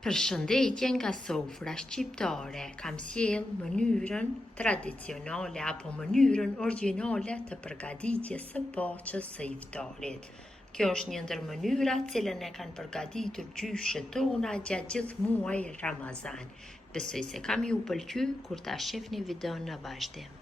Përshëndetje nga sofra shqiptare, kam sjell mënyrën tradicionale apo mënyrën origjinale të përgatitjes së poçës së iftarit. Kjo është një ndër mënyrat cilën e kanë përgatitur gjyshët tona gjatë gjithë muajit Ramazan. Besoj se kam ju pëlqy kur ta shihni videon në vazhdim.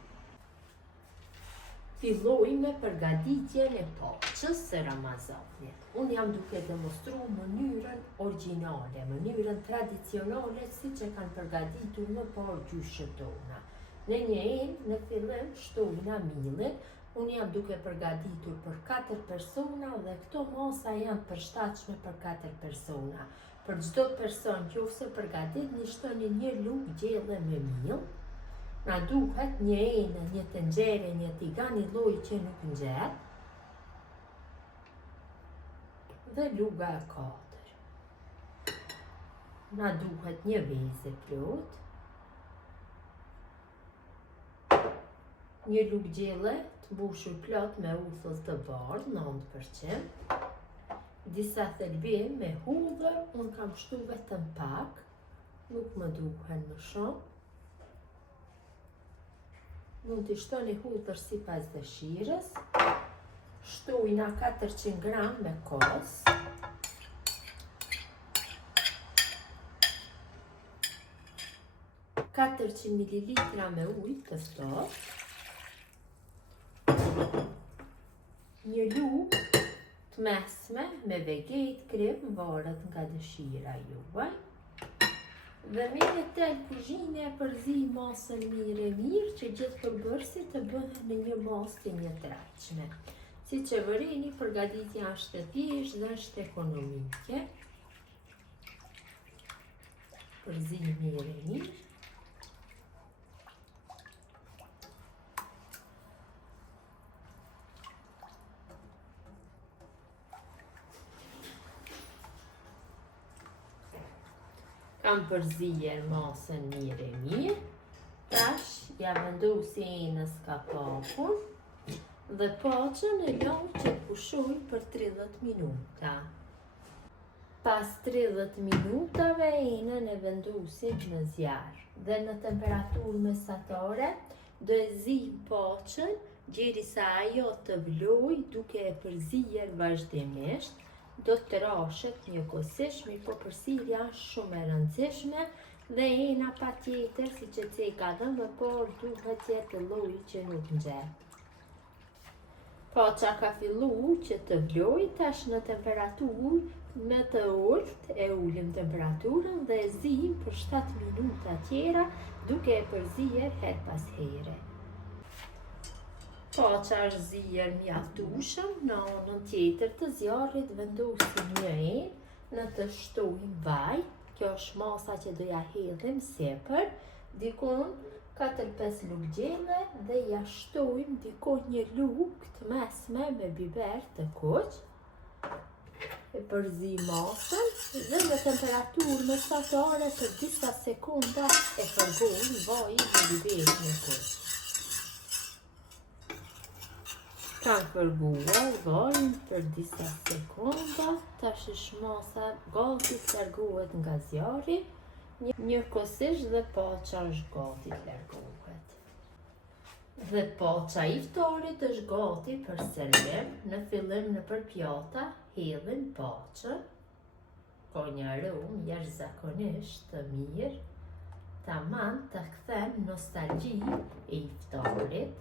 Filloj me përgatitjen e poçës së Ramazanit. Unë jam duke demonstru mënyrën origjinale, mënyrën tradicionale siç e kanë përgatitur më parë gjyshët tona. Në në fillim shtojna millin. Unë jam duke përgatitur për 4 persona dhe këto masa janë përshtatshme për 4 persona. Për çdo person qofse përgatit, shtoni një lugë gjelle me mill. Na duhet një tenxhere, një tigan i lloj që nuk nxehet. Dhe luga e 4. Na duhet një vezë plot. Një lugë gjelle të mbushur plot me uthull të bardhë, 9%. Disa thelbim me hudhër, unë kam shtu vetëm pak, nuk më duhen më shumë. Mund t'i shtoni hudhër sipas dëshirës. Shtojna 400 gram me kos. $400 ml me ujë të ftohtë. Një lugë të mesme me veget, krem, varet nga dëshira juaj. Dhe me një tel kuzhine e përzi masën mirë që gjithë përbërësit të bëhen në një masë të njëtrajtshme. Si që vëreni, përgatitja është e thjeshtë dhe është ekonomike. Përzi mirë. Kam përzier masën mirë. Tash ja vendosi enës kapakun dhe poçën e lëm që të pushoj për 30 minuta. Pas 30 minutave enën e vendosim në zjarr dhe në temperaturë mesatare do e zim poçën derisa ajo të vloj duke e përzier vazhdimisht. Do të rashet njëkohësisht, po përsirja është shumë e rëndësishme dhe ena patjetër, siç e ceka dhe më parë, duhet të jetë lloji që nuk nxehet. Poça ka fillu që të vloj, tash në temperaturë më të ulët e ulim temperaturën dhe e zim për 7 minuta tjera duke e përzier her pas here. Poça është zier mjaftueshëm, në anën tjetër të zjarrit vendosim një enë në të shtojmë vaj. Kjo është masa që do ja hedhim sipër, dikon 4-5 lugë gjelle dhe ja shtojmë dikon një lugë të mesme me biber të kuq. E përzi masën dhe në temperaturë mesatare për disa sekonda e përgojmë vajin me biberin e kuq. Kam përguar vajin për disa sekonda, tash është masa gati të largohet nga zjarri, njëkohësisht dhe poça është gati të largohet. Dhe poça e iftarit është gati për servim. Në fillim nëpër pjata hedhim poçën. Ka një aromë jashtëzakonisht të mirë, tamam të kthem nostalgji e iftarit.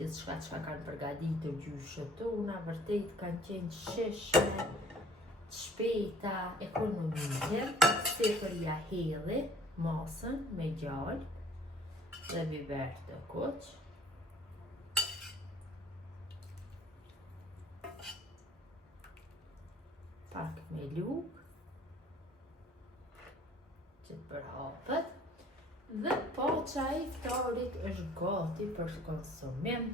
Gjithçka që kanë përgatitur gjyshët tona, vërtet kanë qenë shishme, shpejta, ekonomike. Sipër ja hedhi masën me gjallë dhe biber të kuq. Pak me lugë që të përhapet. Dhe poça e iftarit është gati për konsumim.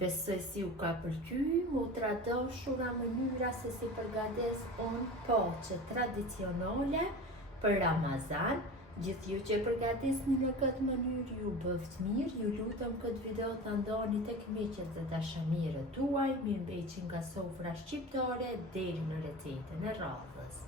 Besoj si u ka pëlqy, motra dashura mënyra se si përgates unë poçë tradicionale për Ramazan Gjithë ju që përgatisni në këtë mënyrë ju bëft mirë, ju lutëm këtë video të ndoni tek miqet dhe dashamirët tuaj, mirë mbeqin nga sofra shqiptare deri në recetën e radhës.